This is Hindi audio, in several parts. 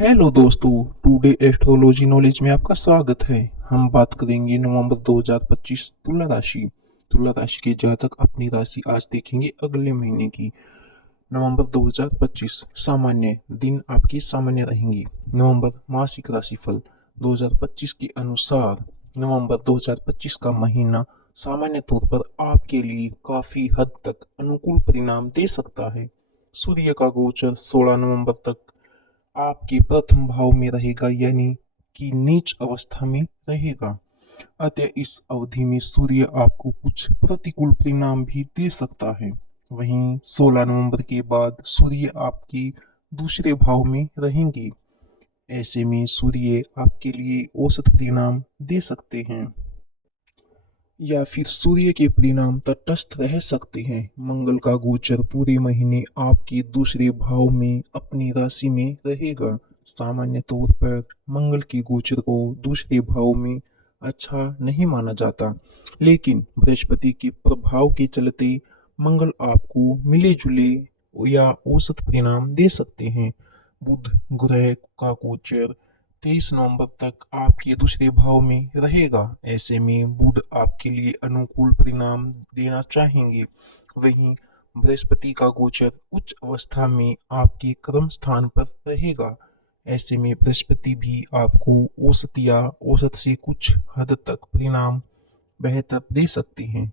हेलो दोस्तों, टुडे एस्ट्रोलॉजी नॉलेज में आपका स्वागत है। हम बात करेंगे नवंबर 2025 तुला राशि। तुला राशि के जातक अपनी राशि आज देखेंगे अगले महीने की। नवंबर 2025 सामान्य दिन आपकी सामान्य रहेंगी। नवंबर मासिक राशिफल 2025 के अनुसार नवंबर 2025 का महीना सामान्य तौर पर आपके लिए काफी हद तक अनुकूल परिणाम दे सकता है। सूर्य का गोचर 16 नवंबर तक आपके प्रथम भाव में रहेगा, यानी कि नीच अवस्था में रहेगा। अतः इस अवधि में सूर्य आपको कुछ प्रतिकूल परिणाम भी दे सकता है। वहीं 16 नवंबर के बाद सूर्य आपके दूसरे भाव में रहेंगे। ऐसे में सूर्य आपके लिए औसत परिणाम दे सकते हैं या फिर सूर्य के परिणाम तटस्थ रह सकते हैं। मंगल का गोचर पूरे महीने आपके दूसरे भाव में अपनी राशि में रहेगा। सामान्य तौर पर मंगल के गोचर को दूसरे भाव में अच्छा नहीं माना जाता, लेकिन बृहस्पति के प्रभाव के चलते मंगल आपको मिले जुले या औसत परिणाम दे सकते हैं। बुध ग्रह का गोचर 23 नवंबर तक आपके दूसरे भाव में रहेगा। ऐसे में बुध आपके लिए अनुकूल परिणाम देना चाहेंगे। वहीं बृहस्पति का गोचर उच्च अवस्था में आपके कर्म स्थान पर रहेगा। ऐसे में बृहस्पति भी आपको औसत या औसत से कुछ हद तक परिणाम बेहतर दे सकते हैं।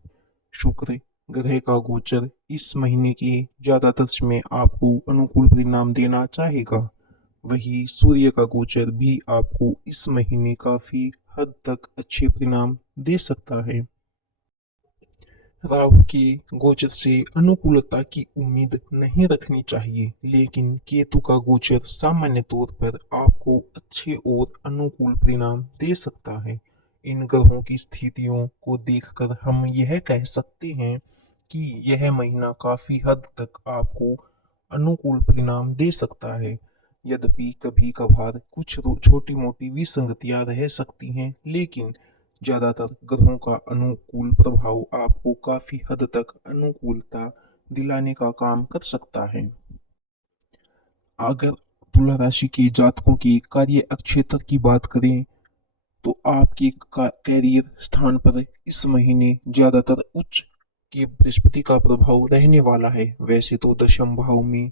शुक्र ग्रह का गोचर इस महीने के ज्यादातर में आपको अनुकूल परिणाम देना चाहेगा। वही सूर्य का गोचर भी आपको इस महीने काफी हद तक अच्छे परिणाम दे सकता है। राहु के गोचर से अनुकूलता की उम्मीद नहीं रखनी चाहिए, लेकिन केतु का गोचर सामान्य तौर पर आपको अच्छे और अनुकूल परिणाम दे सकता है। इन ग्रहों की स्थितियों को देखकर हम यह कह सकते हैं कि यह महीना काफी हद तक आपको अनुकूल परिणाम दे सकता है। यद्यपि कभी कभार कुछ छोटी मोटी विसंगतियां रह सकती हैं, लेकिन ज्यादातर ग्रहों का अनुकूल प्रभाव आपको काफी हद तक अनुकूलता दिलाने का काम कर सकता है। अगर तुला राशि के जातकों की कार्य क्षेत्र की बात करें तो आपके कैरियर स्थान पर इस महीने ज्यादातर उच्च के बृहस्पति का प्रभाव रहने वाला है। वैसे तो दशम भाव में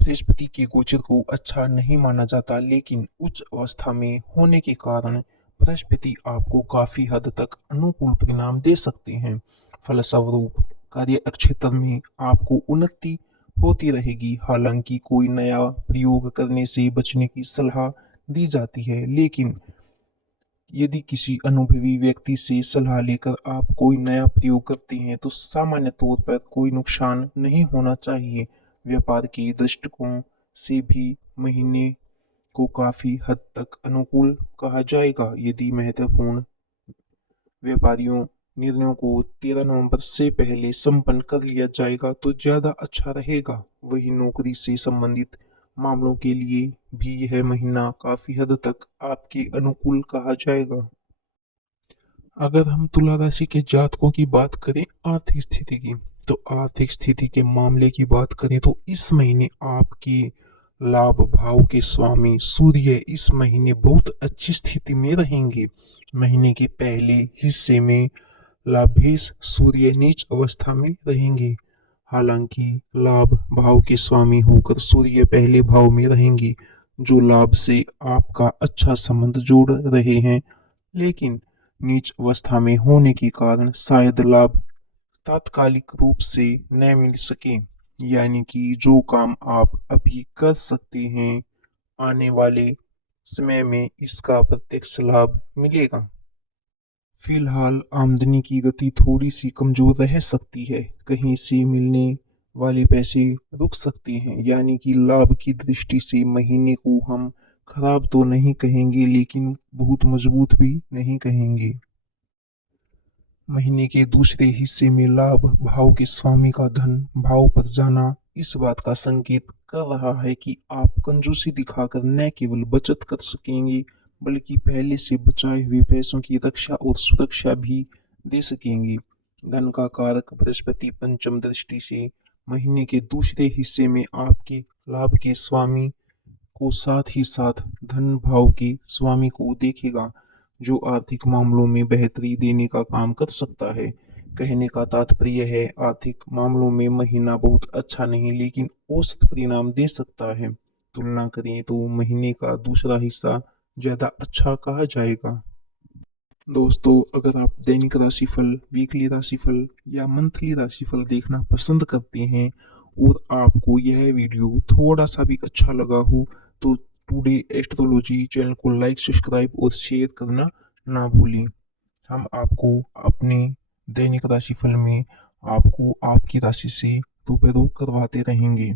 बृहस्पति के गोचर को अच्छा नहीं माना जाता, लेकिन उच्च अवस्था में होने के कारण बृहस्पति आपको काफी हद तक अनुकूल परिणाम दे सकते हैं। फलस्वरूप कार्य क्षेत्र में आपको उन्नति होती रहेगी। हालांकि कोई नया प्रयोग करने से बचने की सलाह दी जाती है, लेकिन यदि किसी अनुभवी व्यक्ति से सलाह लेकर आप कोई नया प्रयोग करते हैं तो सामान्य तौर पर कोई नुकसान नहीं होना चाहिए। व्यापार के दृष्टिकोण से भी महीने को काफी हद तक अनुकूल कहा जाएगा। यदि महत्वपूर्ण व्यापारियों निर्णयों को 13 नवंबर से पहले संपन्न कर लिया जाएगा तो ज्यादा अच्छा रहेगा। वही नौकरी से संबंधित मामलों के लिए भी यह महीना काफी हद तक आपके अनुकूल कहा जाएगा। अगर हम तुला राशि के जातकों की बात करें आर्थिक स्थिति की, तो आर्थिक स्थिति के मामले की बात करें तो इस महीने आपके लाभ भाव के स्वामी सूर्य इस महीने बहुत अच्छी स्थिति में रहेंगे। महीने के पहले हिस्से में लाभेश सूर्य नीच अवस्था में रहेंगे। हालांकि लाभ भाव के स्वामी होकर सूर्य पहले भाव में रहेंगे, जो लाभ से आपका अच्छा संबंध जोड़ रहे हैं, लेकिन नीच अवस्था में होने के कारण शायद लाभ तात्कालिक रूप से न मिल सके। यानी कि जो काम आप अभी कर सकते हैं, आने वाले समय में इसका प्रत्यक्ष लाभ मिलेगा। फिलहाल आमदनी की गति थोड़ी सी कमजोर रह सकती है। कहीं से मिलने वाले पैसे रुक सकते हैं। यानी कि लाभ की दृष्टि से महीने को हम खराब तो नहीं कहेंगे, लेकिन बहुत मजबूत भी नहीं कहेंगे। महीने के दूसरे हिस्से में लाभ भाव के स्वामी का धन भाव पर जाना इस बात का संकेत कर रहा है कि आप कंजूसी दिखाकर न केवल बचत कर सकेंगे, बल्कि पहले से बचाए हुए पैसों की रक्षा और सुरक्षा भी दे सकेंगे। धन का कारक बृहस्पति पंचम दृष्टि से महीने के दूसरे हिस्से में आपके लाभ के स्वामी को साथ ही साथ धन भाव के स्वामी को देखेगा, जो आर्थिक मामलों में बेहतरी देने का काम कर सकता है। कहने का तात्पर्य है, आर्थिक मामलों में महीना बहुत अच्छा नहीं लेकिन औसत परिणाम दे सकता है। तुलना करें तो महीने का दूसरा हिस्सा ज्यादा अच्छा कहा जाएगा। दोस्तों, अगर आप दैनिक राशिफल, वीकली राशिफल या मंथली राशिफल देखना पसंद करते हैं और आपको यह वीडियो थोड़ा सा भी अच्छा लगा हो, तो टुडे एस्ट्रोलॉजी चैनल को लाइक, सब्सक्राइब और शेयर करना ना भूलें। हम आपको अपने दैनिक राशिफल में आपको आपकी राशि से रूबरू करवाते रहेंगे।